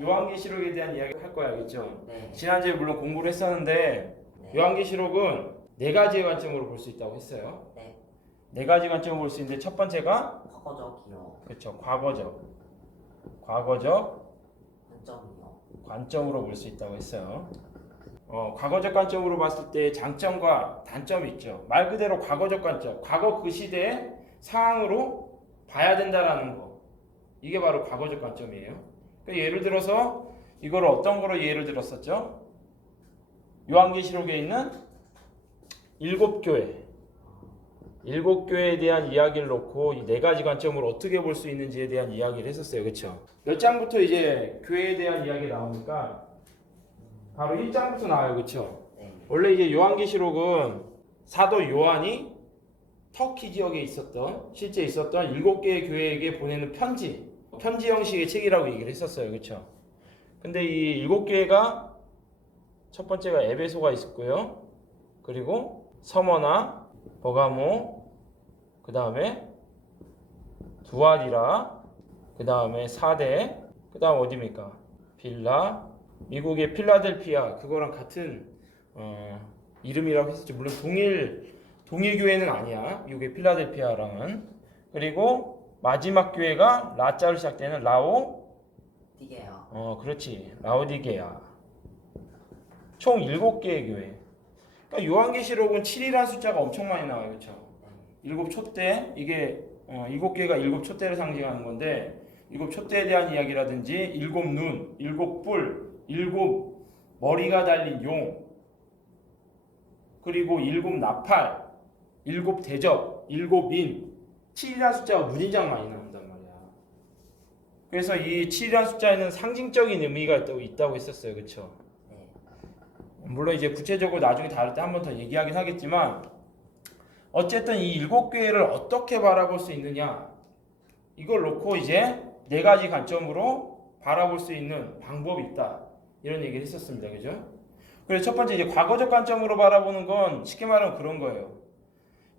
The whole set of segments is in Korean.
요한계시록에 대한 이야기 할 거야, 알겠죠? 네. 지난주에 물론 공부를 했었는데 네. 요한계시록은 네 가지의 관점으로 볼 수 있다고 했어요. 네. 네 가지 관점으로 볼 수 있는데 첫 번째가 과거적이요. 그렇죠, 과거적 관점이요. 관점으로 볼 수 있다고 했어요. 과거적 관점으로 봤을 때 장점과 단점이 있죠. 말 그대로 과거적 관점, 과거 그 시대의 상황으로 봐야 된다라는 거. 이게 바로 과거적 관점이에요. 그러니까 예를 들어서 이걸 어떤 거로 예를 들었었죠? 요한계시록에 있는 일곱 교회에 대한 이야기를 놓고 이 네 가지 관점으로 어떻게 볼 수 있는지에 대한 이야기를 했었어요. 그렇죠? 몇 장부터 이제 교회에 대한 이야기가 나오니까 바로 1장부터 나와요. 그렇죠? 네. 원래 이제 요한계시록은 사도 요한이 터키 지역에 실제 있었던 7개의 교회에게 보내는 편지 형식의 책이라고 얘기를 했었어요. 그렇죠? 근데 이 7개가 첫 번째가 에베소가 있었고요. 그리고 서머나, 버가모, 그 다음에 두아디라, 그 다음에 사대, 그 다음 어디입니까? 빌라, 미국의 필라델피아, 그거랑 같은 이름이라고 했었죠. 물론 동일 교회는 아니야. 미국의 필라델피아랑은. 그리고 마지막 교회가 라자로 시작되는 디게요. 그렇지. 라오디게아. 총 7개의 교회. 그러니까 요한계시록은 7이라는 숫자가 엄청 많이 나와요. 그렇죠? 일곱 촛대, 이게 7개가 일곱 촛대를 상징하는 건데 일곱 촛대에 대한 이야기라든지 일곱 눈, 일곱 뿔, 일곱 머리가 달린 용, 그리고 일곱 나팔, 일곱 대접, 일곱 인, 7이라는 숫자가 무진장 많이 나온단 말이야. 그래서 이 7이라는 숫자에는 상징적인 의미가 있다고 했었어요. 그렇죠? 네. 물론 이제 구체적으로 나중에 다룰 때 한 번 더 얘기하긴 하겠지만 어쨌든 이 7교회를 어떻게 바라볼 수 있느냐, 이걸 놓고 이제 네 가지 관점으로 바라볼 수 있는 방법이 있다, 이런 얘기를 했었습니다. 그죠? 그래서 첫 번째 이제 과거적 관점으로 바라보는 건 쉽게 말하면 그런 거예요.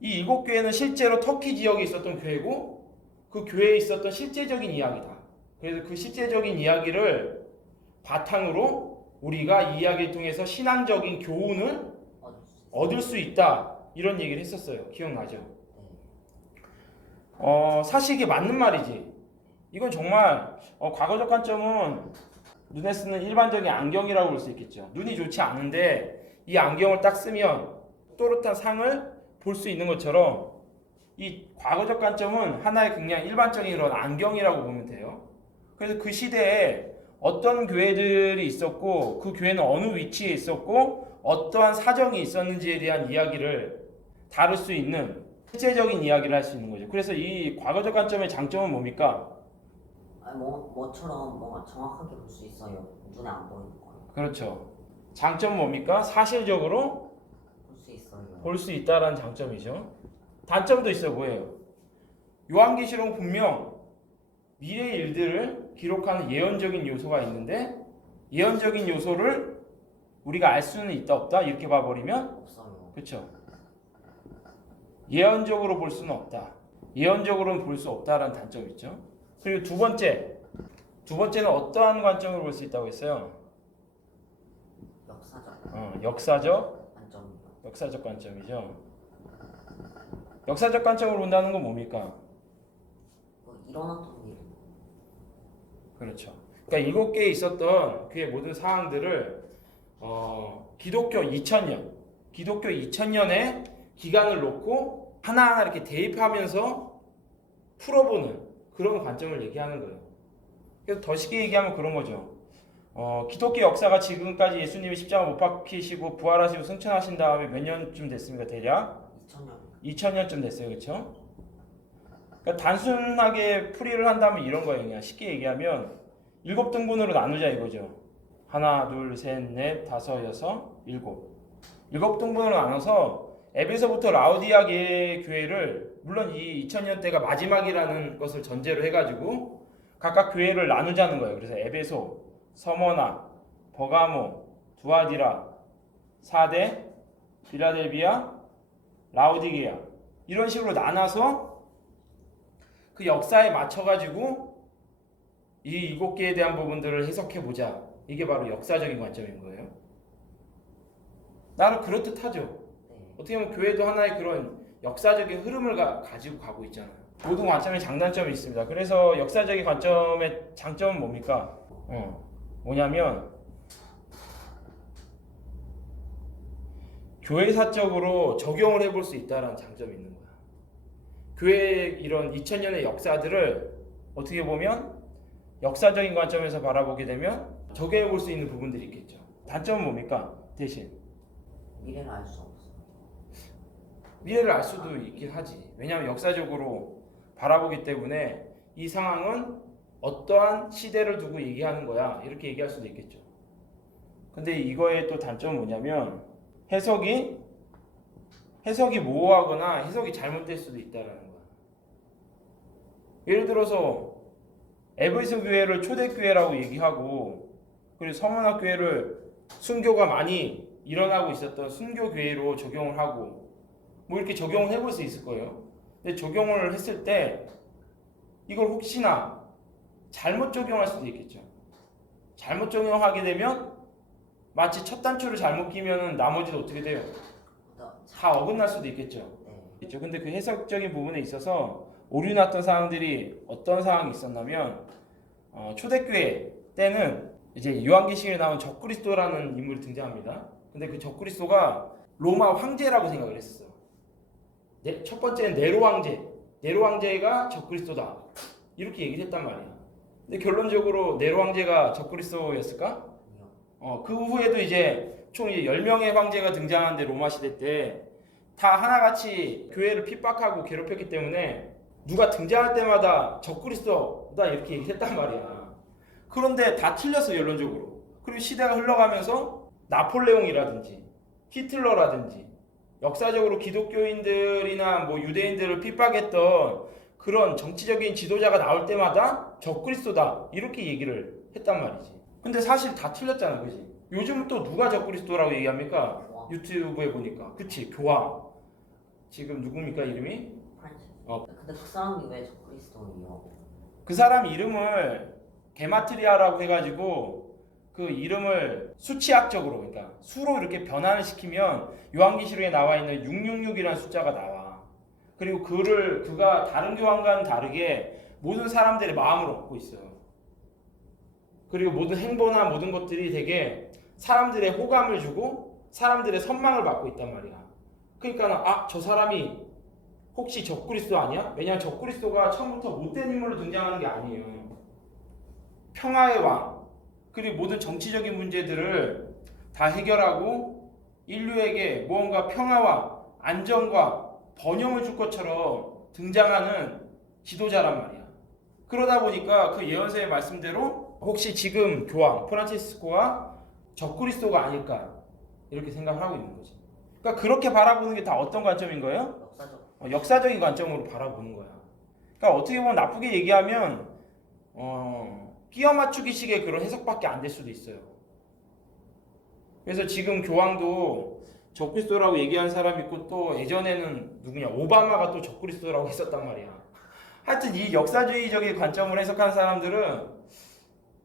이 7교회는 실제로 터키 지역에 있었던 교회고 그 교회에 있었던 실제적인 이야기다. 그래서 그 실제적인 이야기를 바탕으로 우리가 이 이야기를 통해서 신앙적인 교훈을 얻을 수 있다, 이런 얘기를 했었어요. 기억나죠? 사실 이게 맞는 말이지. 이건 정말 과거적 관점은 눈에 쓰는 일반적인 안경이라고 볼 수 있겠죠. 눈이 좋지 않은데 이 안경을 딱 쓰면 또렷한 상을 볼 수 있는 것처럼 이 과거적 관점은 하나의 그냥 일반적인 그런 안경이라고 보면 돼요. 그래서 그 시대에 어떤 교회들이 있었고 그 교회는 어느 위치에 있었고 어떠한 사정이 있었는지에 대한 이야기를 다룰 수 있는 실제적인 이야기를 할 수 있는 거죠. 그래서 이 과거적 관점의 장점은 뭡니까? 뭐처럼 뭔가 정확하게 볼 수 있어요. 눈에 안 보이는 거. 그렇죠. 장점은 뭡니까? 사실적으로 볼 수 있어요. 볼 수 있다라는 장점이죠. 단점도 있어요. 뭐예요? 요한계시록은 분명 미래의 일들을 기록하는 예언적인 요소가 있는데 예언적인 요소를 우리가 알 수는 있다 없다 이렇게 봐버리면 없어요. 그렇죠. 예언적으로 볼 수는 없다. 예언적으로는 볼 수 없다라는 단점이 있죠. 그리고 두 번째는 어떠한 관점으로 볼 수 있다고 했어요? 역사적 관점이요. 역사적 관점이죠. 역사적 관점으로 본다는 건 뭡니까? 일어났던 일. 그렇죠. 그러니까 7개에 있었던 그의 모든 사항들을 기독교 2000년의 기간을 놓고 하나하나 이렇게 대입하면서 풀어보는 그런 관점을 얘기하는 거예요. 그래서 더 쉽게 얘기하면 그런 거죠. 기독교 역사가 지금까지 예수님이 십자가 못 박히시고 부활하시고 승천하신 다음에 몇 년쯤 됐습니까? 대략 2000년쯤 됐어요. 그렇죠? 그러니까 단순하게 풀이를 한다면 이런 거예요. 그냥 쉽게 얘기하면 7등분으로 나누자 이거죠. 하나, 둘, 셋, 넷, 다섯, 여섯, 일곱. 7등분으로 나눠서 에베소부터 라우디아 교회를, 물론 이 2000년대가 마지막이라는 것을 전제로 해가지고 각각 교회를 나누자는 거예요. 그래서 에베소, 서머나, 버가모, 두아디라, 사대, 빌라델비아, 라우디게아, 이런 식으로 나눠서 그 역사에 맞춰가지고 이 일곱 개에 대한 부분들을 해석해 보자. 이게 바로 역사적인 관점인 거예요. 나름 그럴듯하죠. 네. 어떻게 보면 교회도 하나의 그런 역사적인 흐름을 가지고 가고 있잖아요. 모든 관점에 장단점이 있습니다. 그래서 역사적인 관점의 장점은 뭡니까? 뭐냐면 교회사적으로 적용을 해볼 수 있다는 장점이 있는 거야. 교회의 이런 2000년의 역사들을 어떻게 보면 역사적인 관점에서 바라보게 되면 적용해 볼 수 있는 부분들이 있겠죠. 단점은 뭡니까? 대신 미래를 알 수 없어요. 미래를 알 수도 있긴 하지. 왜냐하면 역사적으로 바라보기 때문에 이 상황은 어떠한 시대를 두고 얘기하는 거야, 이렇게 얘기할 수도 있겠죠. 근데 이거의 또 단점은 뭐냐면 해석이 모호하거나 해석이 잘못될 수도 있다는 거야. 예를 들어서 에베소 교회를 초대교회라고 얘기하고, 그리고 서문학 교회를 순교가 많이 일어나고 있었던 순교교회로 적용을 하고, 뭐 이렇게 적용을 해볼 수 있을 거예요. 근데 적용을 했을 때 이걸 혹시나 잘못 적용할 수도 있겠죠. 잘못 적용하게 되면 마치 첫 단추를 잘못 끼면 나머지도 어떻게 돼요? 다 어긋날 수도 있겠죠. 네. 근데 그 해석적인 부분에 있어서 오류 났던 사항들이 어떤 상황이 있었냐면, 초대교회 때는 이제 요한계시록에 나온 적그리스도라는 인물이 등장합니다. 근데 그 적그리스도가 로마 황제라고 생각을 했었어요. 첫 번째는 네로 황제가 적그리스도다, 이렇게 얘기를 했단 말이야. 근데 결론적으로 네로 황제가 적그리스도였을까? 그 후에도 이제 총 10명의 황제가 등장하는데 로마 시대 때 다 하나같이 교회를 핍박하고 괴롭혔기 때문에 누가 등장할 때마다 적그리스도다 이렇게 얘기했단 말이야. 그런데 다 틀렸어, 결론적으로. 그리고 시대가 흘러가면서 나폴레옹이라든지 히틀러라든지 역사적으로 기독교인들이나 뭐 유대인들을 핍박했던 그런 정치적인 지도자가 나올 때마다 적그리스도다 이렇게 얘기를 했단 말이지. 근데 사실 다 틀렸잖아, 그지? 요즘 또 누가 적그리스도라고 얘기합니까? 교황. 유튜브에 보니까. 그치, 교황. 지금 누굽니까, 이름이? 프란치스. 어. 근데 그 사람이 왜 적그리스도예요? 그 사람 이름을 게마트리아라고 해가지고 그 이름을 수치학적으로, 그러니까 수로 이렇게 변환을 시키면 요한계시록에 나와 있는 666이라는 숫자가 나와. 그리고 그가 다른 교황과는 다르게 모든 사람들의 마음을 얻고 있어요. 그리고 모든 행보나 모든 것들이 되게 사람들의 호감을 주고 사람들의 선망을 받고 있단 말이야. 그러니까 저 사람이 혹시 적그리스도 아니야? 왜냐하면 적그리스도가 처음부터 못된 인물로 등장하는 게 아니에요. 평화의 왕, 그리고 모든 정치적인 문제들을 다 해결하고 인류에게 무언가 평화와 안정과 번영을 줄 것처럼 등장하는 지도자란 말이야. 그러다 보니까 그 예언서의 말씀대로 혹시 지금 교황 프란치스코가 적그리스도가 아닐까 이렇게 생각을 하고 있는 거지. 그러니까 그렇게 바라보는 게 다 어떤 관점인 거예요? 역사적. 역사적인 관점으로 바라보는 거야. 그러니까 어떻게 보면 나쁘게 얘기하면 끼워 맞추기식의 그런 해석밖에 안 될 수도 있어요. 그래서 지금 교황도 적그리스도라고 얘기하는 사람이 있고, 또 예전에는 누구냐, 오바마가 또 적그리스도라고 했었단 말이야. 하여튼 이 역사주의적인 관점을 해석하는 사람들은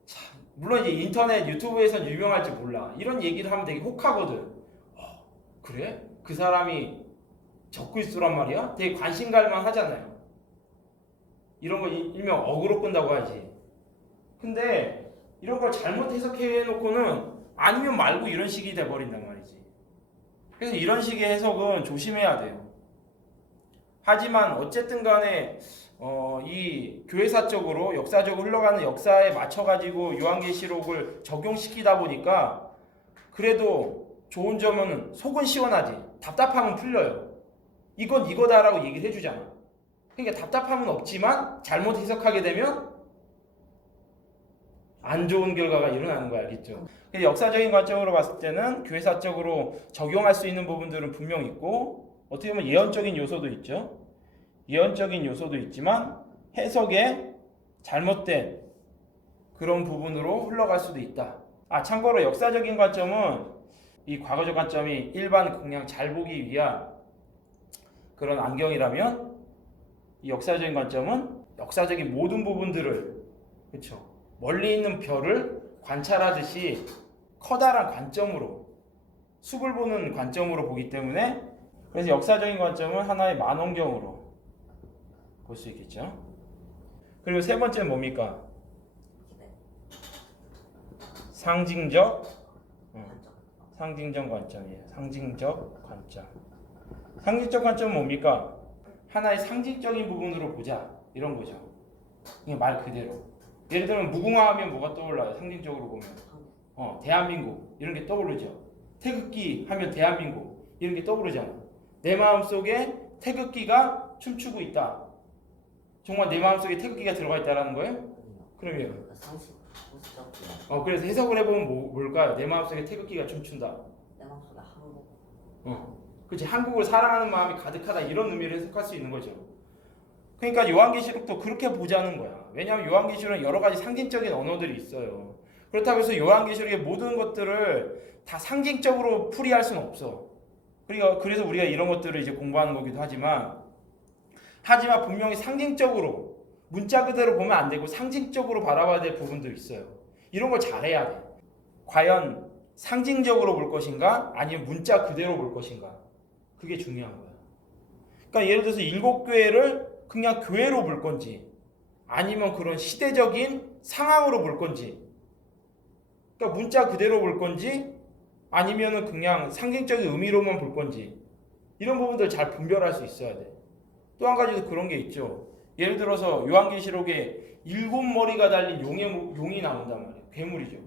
참, 물론 이제 인터넷 유튜브에선 유명할지 몰라. 이런 얘기를 하면 되게 혹하거든. 그래? 그 사람이 적그리스도란 말이야? 되게 관심 갈만 하잖아요. 이런 거 일명 어그로 끈다고 하지. 근데 이런 걸 잘못 해석해 놓고는 아니면 말고 이런 식이 돼버린단 말이지. 그래서 이런 식의 해석은 조심해야 돼요. 하지만 어쨌든 간에 이 교회사적으로 역사적으로 흘러가는 역사에 맞춰가지고 요한계시록을 적용시키다 보니까 그래도 좋은 점은 속은 시원하지, 답답함은 풀려요. 이건 이거다라고 얘기를 해주잖아. 그러니까 답답함은 없지만 잘못 해석하게 되면 안 좋은 결과가 일어나는 거 알겠죠? 역사적인 관점으로 봤을 때는 교회사적으로 적용할 수 있는 부분들은 분명 있고, 어떻게 보면 예언적인 요소도 있죠. 예언적인 요소도 있지만 해석에 잘못된 그런 부분으로 흘러갈 수도 있다. 참고로 역사적인 관점은 이 과거적 관점이 일반 그냥 잘 보기 위한 그런 안경이라면, 이 역사적인 관점은 역사적인 모든 부분들을, 그렇죠, 멀리 있는 별을 관찰하듯이 커다란 관점으로 숲을 보는 관점으로 보기 때문에 그래서 역사적인 관점은 하나의 만원경으로 볼 수 있겠죠. 그리고 세 번째는 뭡니까? 기대. 상징적 관점. 상징적 관점이에요. 상징적 관점. 상징적 관점은 뭡니까? 하나의 상징적인 부분으로 보자 이런 거죠. 그냥 말 그대로. 예를 들면 무궁화하면 뭐가 떠올라요? 상징적으로 보면 대한민국 이런 게 떠오르죠. 태극기 하면 대한민국 이런 게 떠오르잖아. 내 마음속에 태극기가 춤추고 있다. 정말 내 마음속에 태극기가 들어가 있다라는 거예요? 그럼요. 상식적이야. 그래서 해석을 해보면 뭘까요? 내 마음속에 태극기가 춤춘다. 내 마음속에 한국. 그렇지. 한국을 사랑하는 마음이 가득하다 이런 의미를 해석할 수 있는 거죠. 그러니까 요한계시록도 그렇게 보자는 거야. 왜냐하면 요한계시록은 여러 가지 상징적인 언어들이 있어요. 그렇다고 해서 요한계시록의 모든 것들을 다 상징적으로 풀이할 수는 없어. 그래서 우리가 이런 것들을 이제 공부하는 거기도 하지만 분명히 상징적으로 문자 그대로 보면 안 되고 상징적으로 바라봐야 될 부분도 있어요. 이런 걸 잘해야 돼. 과연 상징적으로 볼 것인가 아니면 문자 그대로 볼 것인가 그게 중요한 거야. 그러니까 예를 들어서 7교회를 그냥 교회로 볼 건지 아니면 그런 시대적인 상황으로 볼 건지 그러니까 문자 그대로 볼 건지 아니면은 그냥 상징적인 의미로만 볼 건지 이런 부분들 잘 분별할 수 있어야 돼. 또 한 가지도 그런 게 있죠. 예를 들어서 요한계시록에 7머리가 달린 용이 나온단 말이에요. 괴물이죠.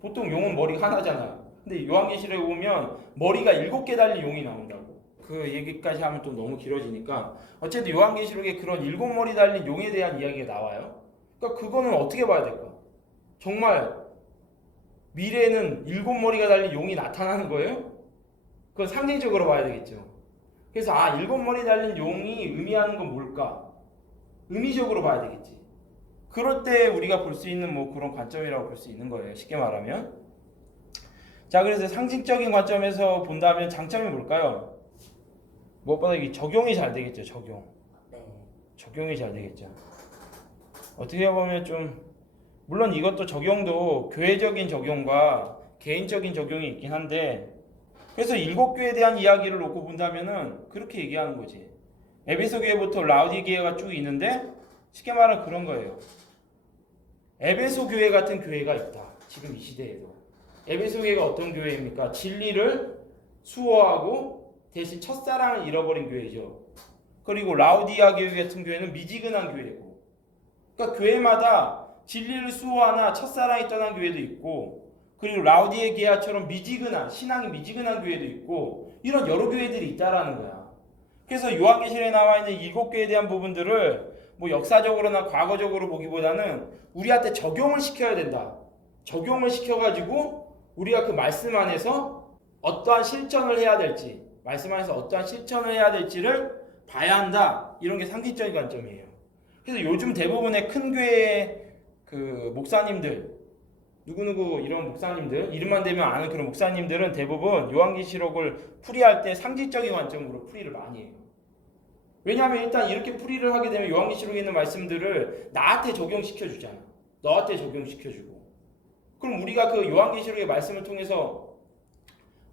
보통 용은 머리가 하나잖아요. 근데 요한계시록에 보면 머리가 7개 달린 용이 나온다고. 그 얘기까지 하면 또 너무 길어지니까 어쨌든 요한계시록에 그런 7머리 달린 용에 대한 이야기가 나와요. 그러니까 그거는 어떻게 봐야 될까? 정말 미래에는 7머리가 달린 용이 나타나는 거예요? 그건 상징적으로 봐야 되겠죠. 그래서 7머리 달린 용이 의미하는 건 뭘까? 의미적으로 봐야 되겠지. 그럴 때 우리가 볼 수 있는 뭐 그런 관점이라고 볼 수 있는 거예요. 쉽게 말하면. 자, 그래서 상징적인 관점에서 본다면 장점이 뭘까요? 무엇보다 이게 적용이 잘 되겠죠. 네. 적용이 잘 되겠죠. 어떻게 보면 좀 물론 이것도 적용도 교회적인 적용과 개인적인 적용이 있긴 한데 그래서 7교회에 대한 이야기를 놓고 본다면은 그렇게 얘기하는 거지. 에베소 교회부터 라우디게아가 쭉 있는데 쉽게 말하면 그런 거예요. 에베소 교회 같은 교회가 있다. 지금 이 시대에도. 에베소 교회가 어떤 교회입니까? 진리를 수호하고 대신 첫사랑을 잃어버린 교회죠. 그리고 라우디아 교회 같은 교회는 미지근한 교회고. 그러니까 교회마다 진리를 수호하나 첫사랑이 떠난 교회도 있고 그리고 라우디게아처럼 신앙이 미지근한 교회도 있고 이런 여러 교회들이 있다라는 거야. 그래서 요한계시록에 나와 있는 7교회에 대한 부분들을 뭐 역사적으로나 과거적으로 보기보다는 우리한테 적용을 시켜야 된다. 적용을 시켜가지고 우리가 그 말씀 안에서 어떠한 실천을 해야 될지 말씀 안에서 어떠한 실천을 해야 될지를 봐야 한다. 이런 게 상징적인 관점이에요. 그래서 요즘 대부분의 큰 교회의 그 목사님들 누구누구 이런 목사님들 이름만 대면 아는 그런 목사님들은 대부분 요한계시록을 풀이할 때 상징적인 관점으로 풀이를 많이 해요. 왜냐하면 일단 이렇게 풀이를 하게 되면 요한계시록에 있는 말씀들을 나한테 적용시켜 주잖아. 너한테 적용시켜 주고. 그럼 우리가 그 요한계시록의 말씀을 통해서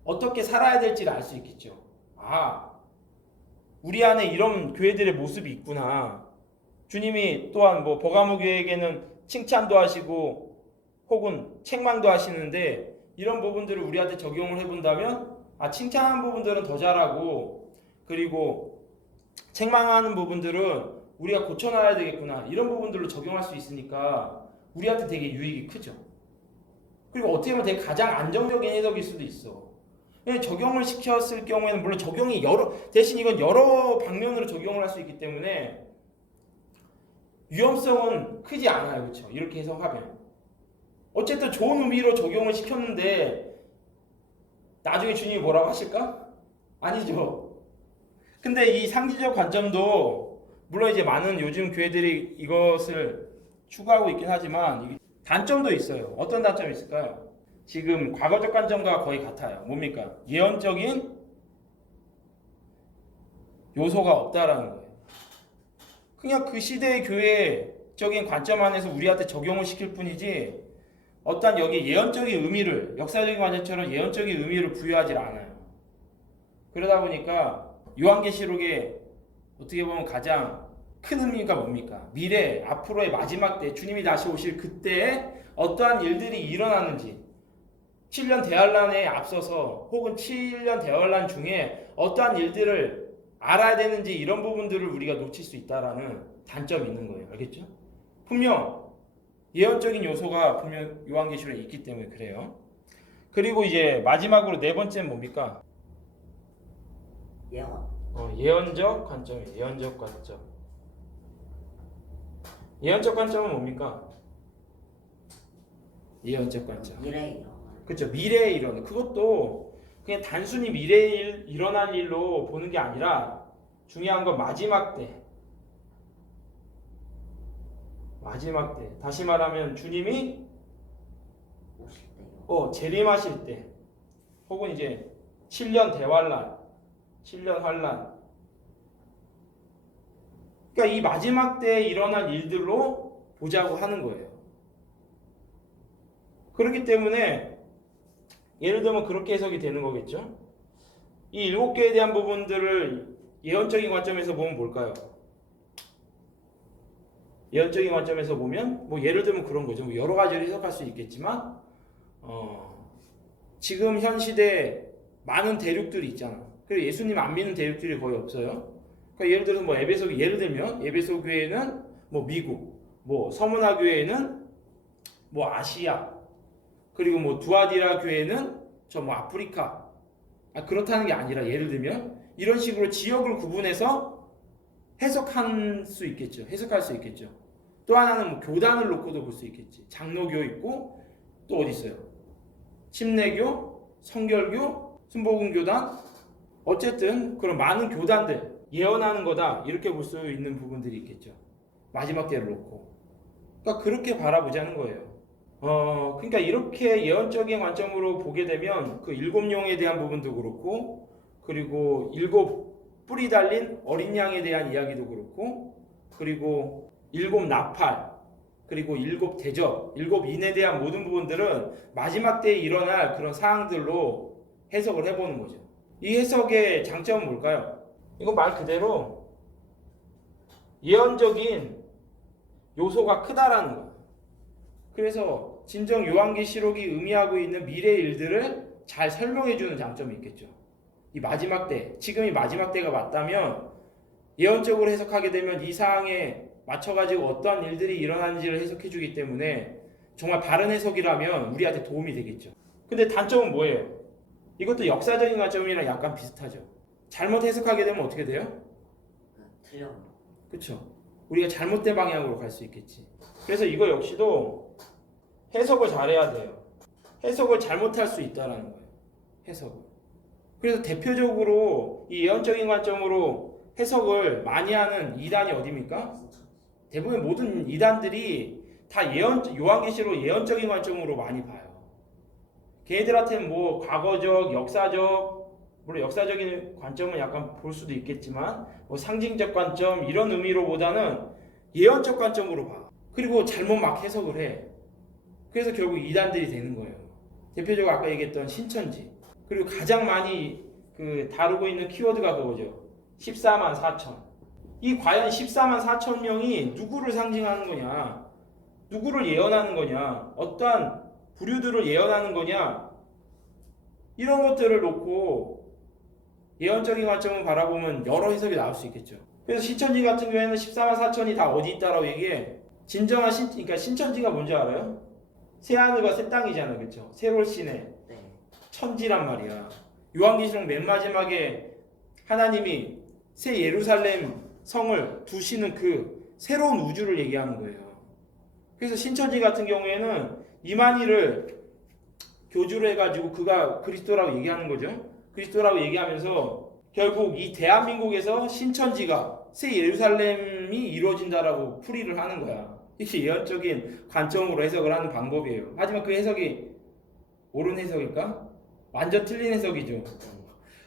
어떻게 살아야 될지를 알 수 있겠죠. 우리 안에 이런 교회들의 모습이 있구나. 주님이 또한 뭐 버가모 교회에게는 칭찬도 하시고 혹은 책망도 하시는데 이런 부분들을 우리한테 적용을 해본다면 칭찬하는 부분들은 더 잘하고 그리고 책망하는 부분들은 우리가 고쳐놔야 되겠구나 이런 부분들로 적용할 수 있으니까 우리한테 되게 유익이 크죠. 그리고 어떻게 보면 되게 가장 안정적인 해석일 수도 있어. 적용을 시켰을 경우에는 물론 적용이 대신 이건 여러 방면으로 적용을 할 수 있기 때문에 위험성은 크지 않아요. 그렇죠? 이렇게 해석하면 어쨌든 좋은 의미로 적용을 시켰는데 나중에 주님이 뭐라고 하실까? 아니죠. 근데 이 상징적 관점도 물론 이제 많은 요즘 교회들이 이것을 추구하고 있긴 하지만 단점도 있어요. 어떤 단점이 있을까요? 지금 과거적 관점과 거의 같아요. 뭡니까? 예언적인 요소가 없다라는 거예요. 그냥 그 시대의 교회에 역사적인 관점 안에서 우리한테 적용을 시킬 뿐이지 어떤 여기 예언적인 의미를 역사적인 관점처럼 예언적인 의미를 부여하지 않아요. 그러다 보니까 요한계시록에 어떻게 보면 가장 큰 의미가 뭡니까? 미래, 앞으로의 마지막 때 주님이 다시 오실 그때에 어떠한 일들이 일어나는지 7년 대환란에 앞서서 혹은 7년 대환란 중에 어떠한 일들을 알아야 되는지 이런 부분들을 우리가 놓칠 수 있다라는 단점이 있는 거예요. 알겠죠? 분명 예언적인 요소가 분명 요한계시록에 있기 때문에 그래요. 그리고 이제 마지막으로 네 번째는 뭡니까? 예언. 예언적 관점이에요. 예언적 관점. 예언적 관점은 뭡니까? 예언적 관점. 미래에 일어날. 그렇죠. 미래에 일어나는 그것도 그냥 단순히 미래에 일어날 일로 보는 게 아니라 중요한 건 마지막 때. 마지막 때. 다시 말하면 주님이 오실 때요. 재림하실 때 혹은 이제 7년 대환란, 7년 환란. 그러니까 이 마지막 때에 일어날 일들로 보자고 하는 거예요. 그렇기 때문에 예를 들면 그렇게 해석이 되는 거겠죠. 이 7개에 대한 부분들을 예언적인 관점에서 보면 뭘까요? 예언적인 관점에서 보면 뭐 예를 들면 그런 거죠. 뭐 여러 가지로 해석할 수 있겠지만 지금 현 시대에 많은 대륙들이 있잖아. 그리고 예수님 안 믿는 대륙들이 거의 없어요. 그러니까 예를 들어서 뭐 예를 들면 에베소 교회는 뭐 미국, 뭐 서문화 교회는 뭐 아시아, 그리고 뭐 두아디라 교회는 저 뭐 아프리카. 그렇다는 게 아니라 예를 들면 이런 식으로 지역을 구분해서 해석할 수 있겠죠. 또 하나는 뭐 교단을 놓고도 볼 수 있겠지. 장로교 있고 또 어디 있어요? 침례교, 성결교, 순복음교단. 어쨌든 그런 많은 교단들 예언하는 거다 이렇게 볼 수 있는 부분들이 있겠죠. 마지막 때를 놓고. 그러니까 그렇게 바라보자는 거예요. 그러니까 이렇게 예언적인 관점으로 보게 되면 그 7용에 대한 부분도 그렇고 그리고 7 뿔이 달린 어린 양에 대한 이야기도 그렇고 그리고 7 나팔 그리고 7 대접, 7 인에 대한 모든 부분들은 마지막 때에 일어날 그런 사항들로 해석을 해보는 거죠. 이 해석의 장점은 뭘까요? 이건 말 그대로 예언적인 요소가 크다라는 거예요. 그래서 진정 요한계시록이 의미하고 있는 미래의 일들을 잘 설명해주는 장점이 있겠죠. 이 마지막 때, 지금이 마지막 때가 맞다면 예언적으로 해석하게 되면 이 사항에 맞춰가지고 어떠한 일들이 일어나는지를 해석해주기 때문에 정말 바른 해석이라면 우리한테 도움이 되겠죠. 근데 단점은 뭐예요? 이것도 역사적인 관점이랑 약간 비슷하죠. 잘못 해석하게 되면 어떻게 돼요? 틀려. 그렇죠. 우리가 잘못된 방향으로 갈 수 있겠지. 그래서 이거 역시도 해석을 잘해야 돼요. 해석을 잘못할 수 있다라는 거예요. 해석을. 그래서 대표적으로 이 예언적인 관점으로 해석을 많이 하는 이단이 어디입니까? 대부분 모든 이단들이 다 요한계시록 예언적인 관점으로 많이 봐요. 걔네들한테는 뭐 과거적, 역사적, 물론 역사적인 관점은 약간 볼 수도 있겠지만 뭐 상징적 관점 이런 의미로보다는 예언적 관점으로 봐. 그리고 잘못 막 해석을 해. 그래서 결국 이단들이 되는 거예요. 대표적으로 아까 얘기했던 신천지. 그리고 가장 많이 다루고 있는 키워드가 그거죠. 14만 4천. 이 과연 14만 4천 명이 누구를 상징하는 거냐? 누구를 예언하는 거냐? 어떠한 부류들을 예언하는 거냐? 이런 것들을 놓고 예언적인 관점을 바라보면 여러 해석이 나올 수 있겠죠. 그래서 신천지 같은 경우에는 14만 4천이 다 어디 있다라고 얘기해. 진정한 그러니까 신천지가 뭔지 알아요? 새 하늘과 새 땅이잖아요. 그렇죠? 새로운 시내. 네. 천지란 말이야. 요한계시록 맨 마지막에 하나님이 새 예루살렘 성을 두시는 그 새로운 우주를 얘기하는 거예요. 그래서 신천지 같은 경우에는 이만희를 교주로 해가지고 그가 그리스도라고 얘기하는 거죠. 그리스도라고 얘기하면서 결국 이 대한민국에서 신천지가 새 예루살렘이 이루어진다라고 풀이를 하는 거야. 이게 예언적인 관점으로 해석을 하는 방법이에요. 하지만 그 해석이 옳은 해석일까? 완전 틀린 해석이죠.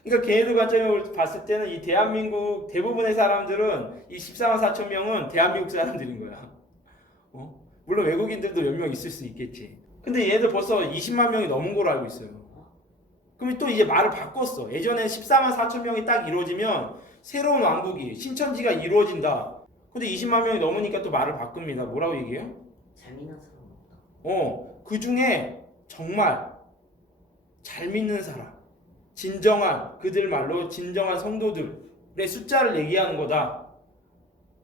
그러니까 걔네들 관점으로 봤을 때는 이 대한민국 대부분의 사람들은 이 14만 4천 명은 대한민국 사람들인 거야. 물론 외국인들도 몇 명 있을 수 있겠지. 근데 얘들 벌써 20만 명이 넘은 걸로 알고 있어요. 그럼 또 이제 말을 바꿨어. 예전엔 14만 4천 명이 딱 이루어지면 새로운 왕국이 신천지가 이루어진다. 근데 20만 명이 넘으니까 또 말을 바꿉니다. 뭐라고 얘기해요? 잘 믿는 사람 없다. 그 중에 정말 잘 믿는 사람, 진정한 그들 말로 진정한 성도들의 숫자를 얘기하는 거다.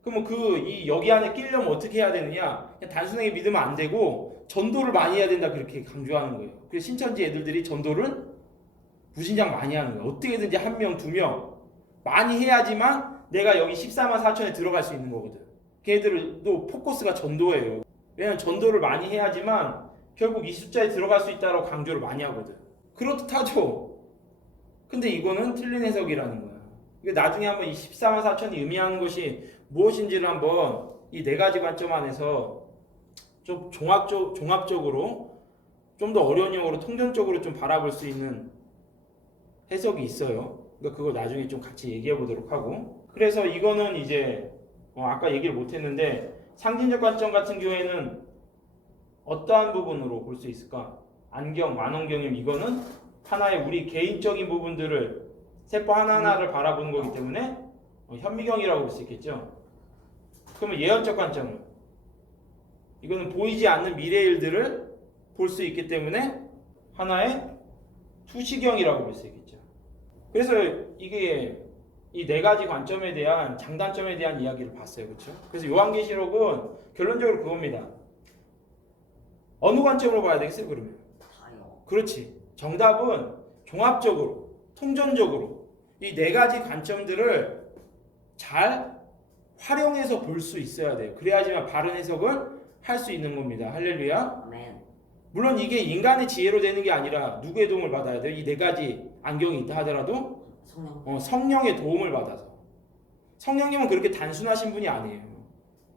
그러면 여기 안에 끼려면 어떻게 해야 되느냐? 그냥 단순하게 믿으면 안 되고 전도를 많이 해야 된다 그렇게 강조하는 거예요. 그래서 신천지 애들이 전도를 무진장 많이 하는 거예요. 어떻게든지 한 명, 두 명 많이 해야지만 내가 여기 14만 4천에 들어갈 수 있는 거거든. 걔들도 포커스가 전도예요. 왜냐면 전도를 많이 해야지만 결국 이 숫자에 들어갈 수 있다고 강조를 많이 하거든. 그렇듯 하죠. 근데 이거는 틀린 해석이라는 거야. 나중에 한번 이 14만 4천이 의미하는 것이 무엇인지를 한번 이 네 가지 관점 안에서 좀 종합적으로 좀 더 어려운 영어로 통전적으로 좀 바라볼 수 있는 해석이 있어요. 그러니까 그걸 나중에 좀 같이 얘기해 보도록 하고. 그래서 이거는 이제 아까 얘기를 못 했는데 상징적 관점 같은 경우에는 어떠한 부분으로 볼 수 있을까? 안경, 만원경임 이거는 하나의 우리 개인적인 부분들을 세포 하나하나를 바라보는 거기 때문에 현미경이라고 볼 수 있겠죠. 그러면 예언적 관점은 이거는 보이지 않는 미래의 일들을 볼 수 있기 때문에 하나의 투시경이라고 볼 수 있겠죠. 그래서 이게 이 네 가지 관점에 대한 장단점에 대한 이야기를 봤어요. 그렇죠? 그래서 요한계시록은 결론적으로 그겁니다. 어느 관점으로 봐야 되겠어요, 그러면? 다요. 그렇지. 정답은 종합적으로, 통전적으로 이 네 가지 관점들을 잘 활용해서 볼 수 있어야 돼요. 그래야지만 바른 해석을 할 수 있는 겁니다. 할렐루야. 아멘. 물론 이게 인간의 지혜로 되는 게 아니라 누구의 도움을 받아야 돼요? 이 네 가지 안경이 있다 하더라도 성령. 성령의 도움을 받아서. 성령님은 그렇게 단순하신 분이 아니에요.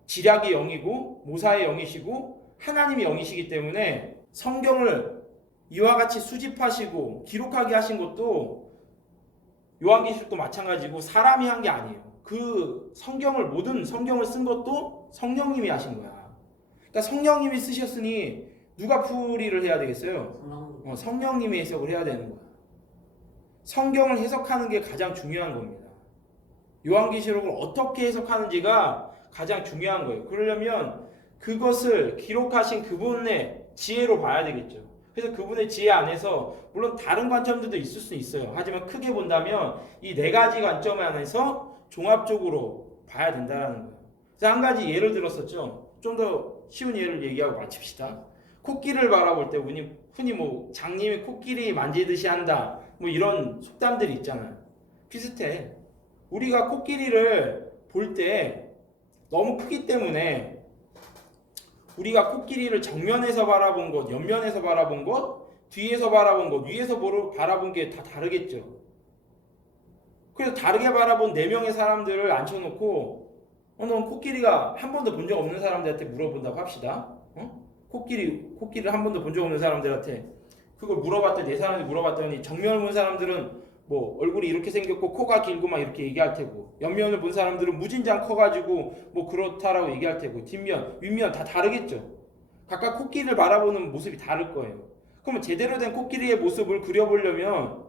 지략의 영이고 모사의 영이시고 하나님의 영이시기 때문에 성경을 이와 같이 수집하시고 기록하게 하신 것도 요한계시록도 마찬가지고 사람이 한 게 아니에요. 그 성경을 모든 성경을 쓴 것도 성령님이 하신 거야. 그러니까 성령님이 쓰셨으니 누가 풀이를 해야 되겠어요? 성령. 성령님이 해석을 해야 되는 거야. 성경을 해석하는 게 가장 중요한 겁니다. 요한계시록을 어떻게 해석하는지가 가장 중요한 거예요. 그러려면 그것을 기록하신 그분의 지혜로 봐야 되겠죠. 그래서 그분의 지혜 안에서 물론 다른 관점들도 있을 수 있어요. 하지만 크게 본다면 이 네 가지 관점 안에서 종합적으로 봐야 된다는 거예요. 그래서 한 가지 예를 들었었죠. 좀 더 쉬운 예를 얘기하고 마칩시다. 코끼리를 바라볼 때 흔히 뭐 장님이 코끼리 만지듯이 한다 뭐 이런 속담들이 있잖아요. 비슷해. 우리가 코끼리를 볼 때 너무 크기 때문에 우리가 코끼리를 정면에서 바라본 것, 옆면에서 바라본 것, 뒤에서 바라본 것, 위에서 바라본 게 다 다르겠죠. 그래서 다르게 바라본 4명의 사람들을 앉혀놓고 넌 코끼리가 한 번도 본 적 없는 사람들한테 물어본다고 합시다. 코끼리를 한 번도 본 적 없는 사람들한테 그걸 물어봤더니 4사람이 물어봤더니 정면을 본 사람들은 뭐 얼굴이 이렇게 생겼고 코가 길고 막 이렇게 얘기할 테고 옆면을 본 사람들은 무진장 커가지고 뭐 그렇다라고 얘기할 테고 뒷면, 윗면 다 다르겠죠. 각각 코끼리를 바라보는 모습이 다를 거예요. 그러면 제대로 된 코끼리의 모습을 그려보려면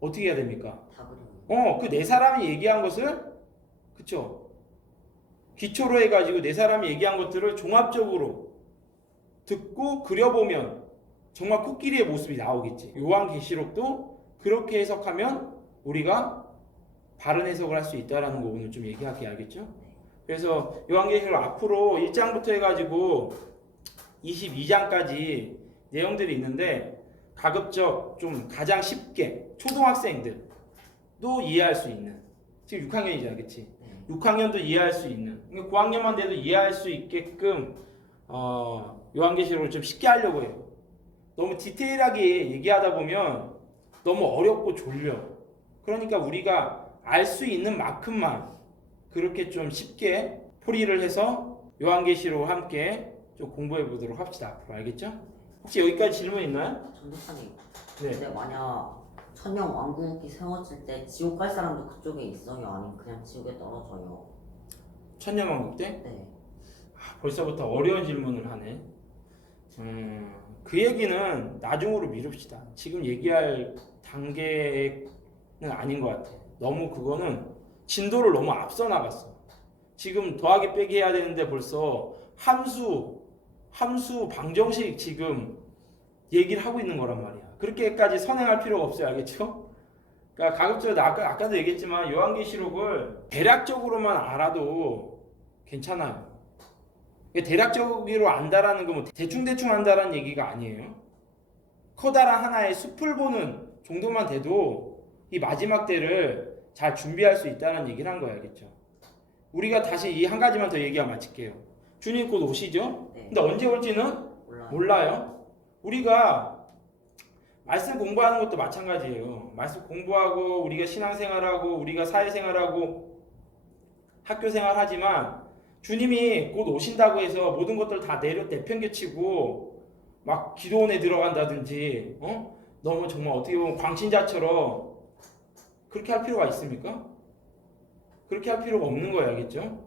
어떻게 해야 됩니까? 다 그려요. 그 4사람이 얘기한 것을 그쵸? 기초로 해가지고 4사람이 얘기한 것들을 종합적으로 듣고 그려보면 정말 코끼리의 모습이 나오겠지. 요한계시록도 그렇게 해석하면 우리가 바른 해석을 할 수 있다라는 거 오늘 좀 얘기할게. 알겠죠? 그래서 요한계시록 앞으로 1장부터 해가지고 22장까지 내용들이 있는데 가급적 좀 가장 쉽게 초등학생들도 이해할 수 있는, 지금 6학년이잖아, 그치? 6학년도 이해할 수 있는, 그러니까 9학년만 돼도 이해할 수 있게끔 요한계시록을 좀 쉽게 하려고 해요. 너무 디테일하게 얘기하다 보면 너무 어렵고 졸려. 그러니까 우리가 알 수 있는 만큼만 그렇게 좀 쉽게 풀이를 해서 요한계시록을 함께 좀 공부해 보도록 합시다. 앞으로. 알겠죠? 혹시 여기까지 질문 있나요? 전도사님. 네. 근데 만약 천년 왕국이 세워질 때 지옥 갈 사람도 그쪽에 있어요? 아니면 그냥 지옥에 떨어져요? 천년왕국 때? 네. 벌써부터 어려운 질문을 하네. 그 얘기는 나중으로 미룹시다. 지금 얘기할 단계는 아닌 것 같아. 너무 그거는 진도를 너무 앞서 나갔어. 지금 더하기 빼기 해야 되는데 벌써 함수 방정식 지금 얘기를 하고 있는 거란 말이야. 그렇게까지 선행할 필요가 없어요. 알겠죠? 그러니까 가급적이도 아까도 얘기했지만 요한계시록을 대략적으로만 알아도 괜찮아요. 대략적으로 안다라는 건 뭐 대충대충 안다라는 얘기가 아니에요. 커다란 하나의 숲을 보는 정도만 돼도 이 마지막 때를 잘 준비할 수 있다는 얘기를 한 거예요. 알겠죠? 우리가 다시 이 한 가지만 더 얘기하고 마칠게요. 주님 곧 오시죠? 네. 근데 언제 올지는 몰라요. 몰라요. 우리가 말씀 공부하는 것도 마찬가지예요. 말씀 공부하고 우리가 신앙생활하고 우리가 사회생활하고 학교생활하지만 주님이 곧 오신다고 해서 모든 것들 다 내팽개치고 막 기도원에 들어간다든지 너무 정말 어떻게 보면 광신자처럼 그렇게 할 필요가 있습니까? 그렇게 할 필요가 없는 거예요. 알겠죠?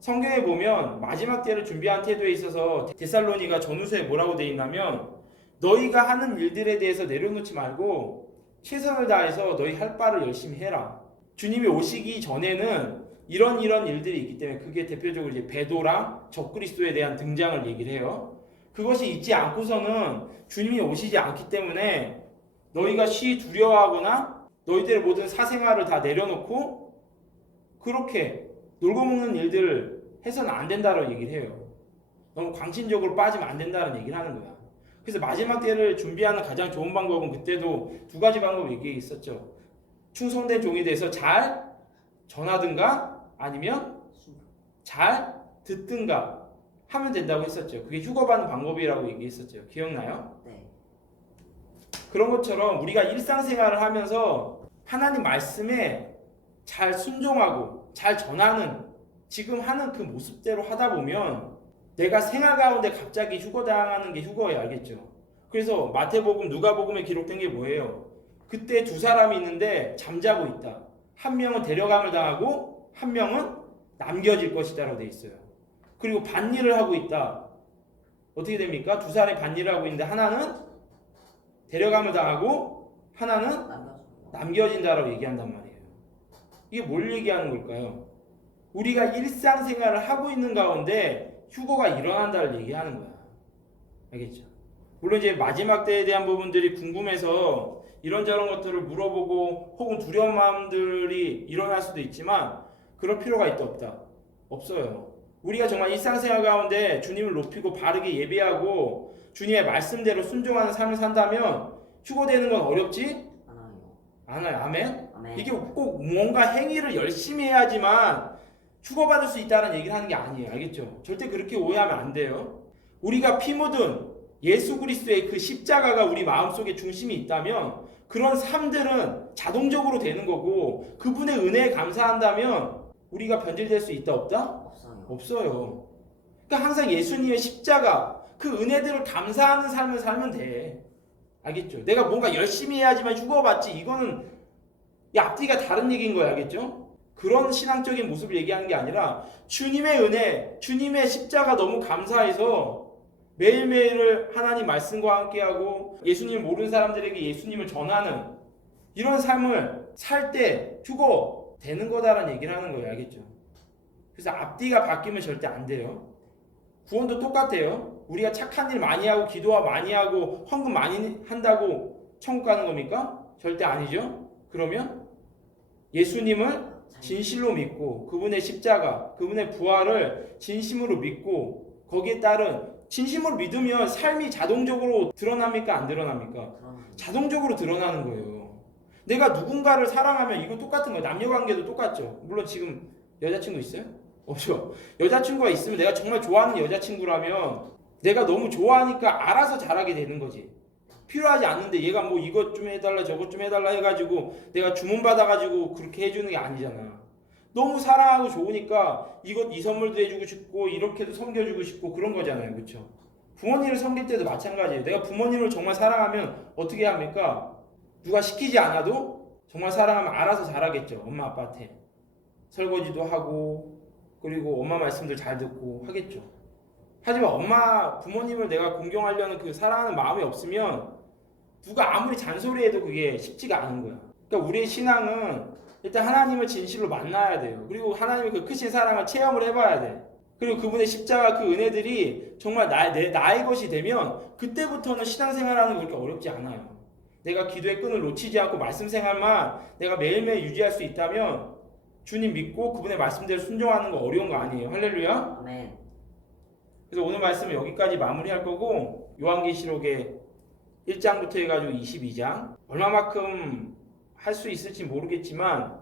성경에 보면 마지막 때를 준비한 태도에 있어서 데살로니가 전후서에 뭐라고 돼 있냐면 너희가 하는 일들에 대해서 내려놓지 말고 최선을 다해서 너희 할 바를 열심히 해라. 주님이 오시기 전에는 이런 일들이 있기 때문에 그게 대표적으로 이제 베드로랑 적그리스도에 대한 등장을 얘기를 해요. 그것이 있지 않고서는 주님이 오시지 않기 때문에 너희가 두려워하거나 너희들의 모든 사생활을 다 내려놓고 그렇게 놀고 먹는 일들을 해서는 안 된다고 얘기를 해요. 너무 광신적으로 빠지면 안 된다는 얘기를 하는 거야. 그래서 마지막 때를 준비하는 가장 좋은 방법은 그때도 두 가지 방법 얘기했었죠. 충성된 종이 돼서 잘 전하든가 아니면 잘 듣든가 하면 된다고 했었죠. 그게 휴거받는 방법이라고 얘기했었죠. 기억나요? 네. 그런 것처럼 우리가 일상생활을 하면서 하나님 말씀에 잘 순종하고 잘 전하는 지금 하는 그 모습대로 하다 보면 내가 생활 가운데 갑자기 휴거당하는 게 휴거예요. 알겠죠? 그래서 마태복음, 누가복음에 기록된 게 뭐예요? 그때 두 사람이 있는데 잠자고 있다. 한 명은 데려감을 당하고 한 명은 남겨질 것이다라고 돼 있어요. 그리고 밭일을 하고 있다. 어떻게 됩니까? 두 사람이 밭일을 하고 있는데 하나는 데려감을 당하고 하나는 남겨진다라고 얘기한단 말이에요. 이게 뭘 얘기하는 걸까요? 우리가 일상생활을 하고 있는 가운데 휴거가 일어난다를 얘기하는 거야. 알겠죠? 물론 이제 마지막 때에 대한 부분들이 궁금해서 이런저런 것들을 물어보고 혹은 두려운 마음들이 일어날 수도 있지만 그럴 필요가 있다 없다? 없어요. 우리가 정말 일상생활 가운데 주님을 높이고 바르게 예배하고 주님의 말씀대로 순종하는 삶을 산다면 휴거되는 건 어렵지? 않아요. 아멘? 아멘. 이게 꼭 뭔가 행위를 열심히 해야지만 휴거받을 수 있다는 얘기를 하는 게 아니에요. 알겠죠? 절대 그렇게 오해하면 안 돼요. 우리가 피 묻은 예수 그리스도의 그 십자가가 우리 마음속에 중심이 있다면 그런 삶들은 자동적으로 되는 거고 그분의 은혜에 감사한다면 우리가 변질될 수 있다 없다? 없어요. 그러니까 항상 예수님의 십자가 그 은혜들을 감사하는 삶을 살면 돼. 알겠죠? 내가 뭔가 열심히 해야지만 휴거받지 이거는 앞뒤가 다른 얘기인 거야. 알겠죠? 그런 신앙적인 모습을 얘기하는 게 아니라 주님의 은혜, 주님의 십자가 너무 감사해서 매일매일을 하나님 말씀과 함께하고 예수님을 모르는 사람들에게 예수님을 전하는 이런 삶을 살 때 휴거 되는 거다라는 얘기를 하는 거예요. 알겠죠? 그래서 앞뒤가 바뀌면 절대 안 돼요. 구원도 똑같아요. 우리가 착한 일 많이 하고 기도와 많이 하고 헌금 많이 한다고 천국 가는 겁니까? 절대 아니죠. 그러면 예수님을 진실로 믿고 그분의 십자가, 그분의 부활을 진심으로 믿고 거기에 따른 진심으로 믿으면 삶이 자동적으로 드러납니까? 안 드러납니까? 자동적으로 드러나는 거예요. 내가 누군가를 사랑하면 이거 똑같은 거예요. 남녀관계도 똑같죠. 물론 지금 여자친구 있어요? 없죠. 여자친구가 있으면 내가 정말 좋아하는 여자친구라면 내가 너무 좋아하니까 알아서 잘하게 되는 거지. 필요하지 않는데 얘가 뭐 이것 좀 해달라 저것 좀 해달라 해가지고 내가 주문 받아가지고 그렇게 해주는 게 아니잖아. 너무 사랑하고 좋으니까 이 선물도 해주고 싶고 이렇게도 섬겨주고 싶고 그런 거잖아요. 그렇죠? 부모님을 섬길 때도 마찬가지예요. 내가 부모님을 정말 사랑하면 어떻게 합니까? 누가 시키지 않아도 정말 사랑하면 알아서 잘하겠죠. 엄마 아빠한테 설거지도 하고 그리고 엄마 말씀도 잘 듣고 하겠죠. 하지만 엄마, 부모님을 내가 공경하려는 그 사랑하는 마음이 없으면 누가 아무리 잔소리해도 그게 쉽지가 않은 거야. 그러니까 우리의 신앙은 일단 하나님을 진실로 만나야 돼요. 그리고 하나님의 그 크신 사랑을 체험을 해봐야 돼. 그리고 그분의 십자가 그 은혜들이 정말 나의 것이 되면 그때부터는 신앙생활하는 게 그렇게 어렵지 않아요. 내가 기도의 끈을 놓치지 않고 말씀 생활만 내가 매일매일 유지할 수 있다면 주님 믿고 그분의 말씀대로 순종하는 거 어려운 거 아니에요. 할렐루야. 아멘. 그래서 오늘 말씀은 여기까지 마무리할 거고 요한계시록의 1장부터 해가지고 22장 얼마만큼 할 수 있을지 모르겠지만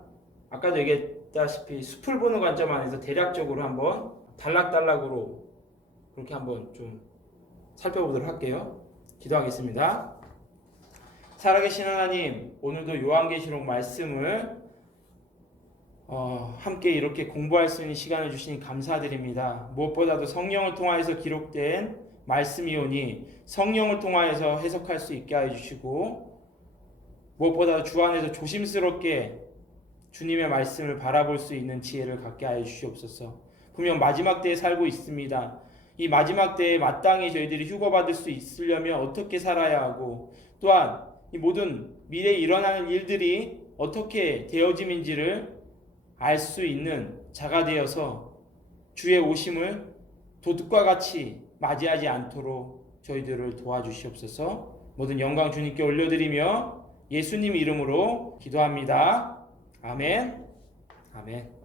아까도 얘기했다시피 숲을 보는 관점 안에서 대략적으로 한번 단락단락으로 그렇게 한번 좀 살펴보도록 할게요. 기도하겠습니다. 살아계신 하나님, 오늘도 요한계시록 말씀을 함께 이렇게 공부할 수 있는 시간을 주시니 감사드립니다. 무엇보다도 성령을 통하여서 기록된 말씀이오니 성령을 통하여서 해석할 수 있게 하여 주시고 무엇보다도 주 안에서 조심스럽게 주님의 말씀을 바라볼 수 있는 지혜를 갖게 하여 주시옵소서. 분명 마지막 때에 살고 있습니다. 이 마지막 때에 마땅히 저희들이 휴거받을 수 있으려면 어떻게 살아야 하고 또한 이 모든 미래에 일어나는 일들이 어떻게 되어짐인지를 알 수 있는 자가 되어서 주의 오심을 도둑과 같이 맞이하지 않도록 저희들을 도와주시옵소서. 모든 영광 주님께 올려드리며 예수님 이름으로 기도합니다. 아멘. 아멘.